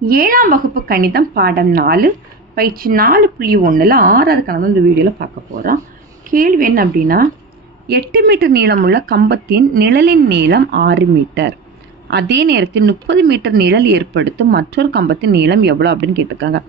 ஏழாம் வகுப்பு கணிதம் பாடம் நாலு பயிற்சி நாலு புள்ளி ஒன்றில் ஆறாவது கணக்கு இந்த வீடியோவில் பார்க்க போகிறோம் கேள்வி என்ன அப்படின்னா எட்டு மீட்டர் நீளமுள்ள கம்பத்தின் நிழலின் நீளம் ஆறு மீட்டர். அதே நேரத்தில் முப்பது மீட்டர் நிழல் ஏற்படுத்தும் மற்றொரு கம்பத்தின் நீளம் எவ்வளோ அப்படின்னு கேட்டிருக்காங்க.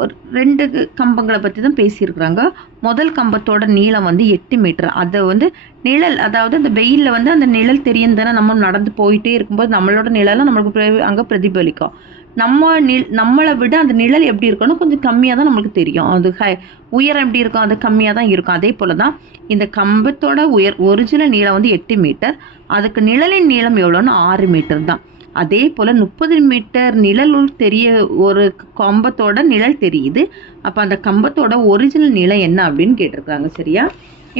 ஒரு ரெண்டு கம்பங்களை பற்றி தான் பேசியிருக்கிறாங்க. முதல் கம்பத்தோட நீளம் வந்து எட்டு மீட்டர். அதை வந்து நிழல் அதாவது அந்த வெயிலில் வந்து அந்த நிழல் தெரியும் தானே நம்ம நடந்து போயிட்டே இருக்கும்போது நம்மளோட நிழலாம் நம்மளுக்கு அங்கே பிரதிபலிக்கும். நம்ம நில் நம்மளை விட அந்த நிழல் எப்படி இருக்கும்னா கொஞ்சம் கம்மியாக தான் நம்மளுக்கு தெரியும். அது ஹை உயரம் எப்படி இருக்கும் அது கம்மியாக தான் இருக்கும். அதே போல் தான் இந்த கம்பத்தோட உயர் ஒரிஜினல் நீளம் வந்து எட்டு மீட்டர் அதுக்கு நிழலின் நீளம் எவ்வளோன்னு ஆறு மீட்டர் தான். அதே போல் முப்பது மீட்டர் நிழலுள் தெரிய ஒரு கம்பத்தோட நிழல் தெரியுது. அப்போ அந்த கம்பத்தோட ஒரிஜினல் நீளம் என்ன அப்படின்னு கேட்டிருக்காங்க சரியா?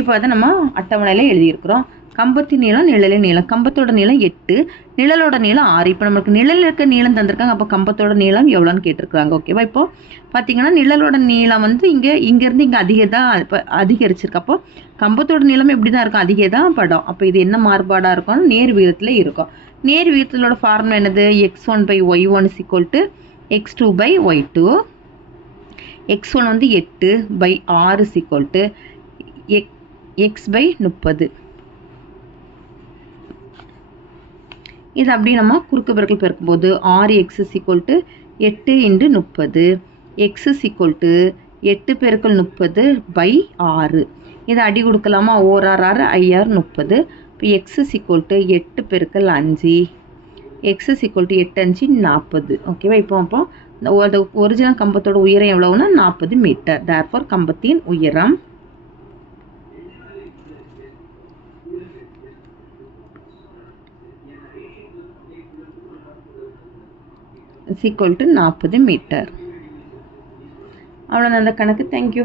இப்போ அதை நம்ம அட்டவணையில் எழுதியிருக்கிறோம். கம்பத்தின் நீளம் நிழலின் நீளம். கம்பத்தோட நீளம் எட்டு நிழலோட நீளம் ஆறு. இப்போ நம்மளுக்கு நிழல் இருக்க நீளம் தந்திருக்காங்க. அப்போ கம்பத்தோட நீளம் எவ்வளோன்னு கேட்டிருக்காங்க. ஓகேவா இப்போ பார்த்தீங்கன்னா நிழலோட நீளம் வந்து இங்கே இங்கேருந்து இங்கே அதிக தான் இப்போ அதிகரிச்சிருக்கு. அப்போ கம்பத்தோட நீளம் எப்படி தான் இருக்கும்? அதிக தான் படம். அப்போ இது என்ன மாறுபாடாக இருக்கும்னு நேர் விகிதத்தில் இருக்கும். நேர் விகிதத்திலோட ஃபார்முலா என்னது? X one by Y one is equal to X two by Y two X one வந்து எட்டு பை ஆறு சீக்வல் டு எக் எக்ஸ் பை முப்பது. இது அப்படி நம்ம குறுக்கு பிறகு பெருக்கும்போது ஆறு எக்ஸ் ஈக்குவல் டு எட்டு இன்ட்டு முப்பது. எக்ஸ் ஈக்குவல் டு எட்டு பெருக்கள் முப்பது பை ஆறு. இதை அடி கொடுக்கலாமா? ஓர் ஆறு ஆறு ஐஆர் முப்பது. இப்போ எக்ஸ் ஈக்குவல் டு எட்டு பெருக்கல் அஞ்சு. எக்ஸ் ஈக்குவல் டு எட்டு அஞ்சு நாற்பது. ஓகேவா இப்போ அப்போ இந்த ஒரிஜினல் கம்பத்தோட உயரம் எவ்வளவுன்னா நாற்பது மீட்டர் தேர்ஃபார் கம்பத்தின் உயரம் இஸ் ஈக்குவல் டு நாற்பது மீட்டர் அவ்வளோதான் அந்த கணக்கு. தேங்க்யூ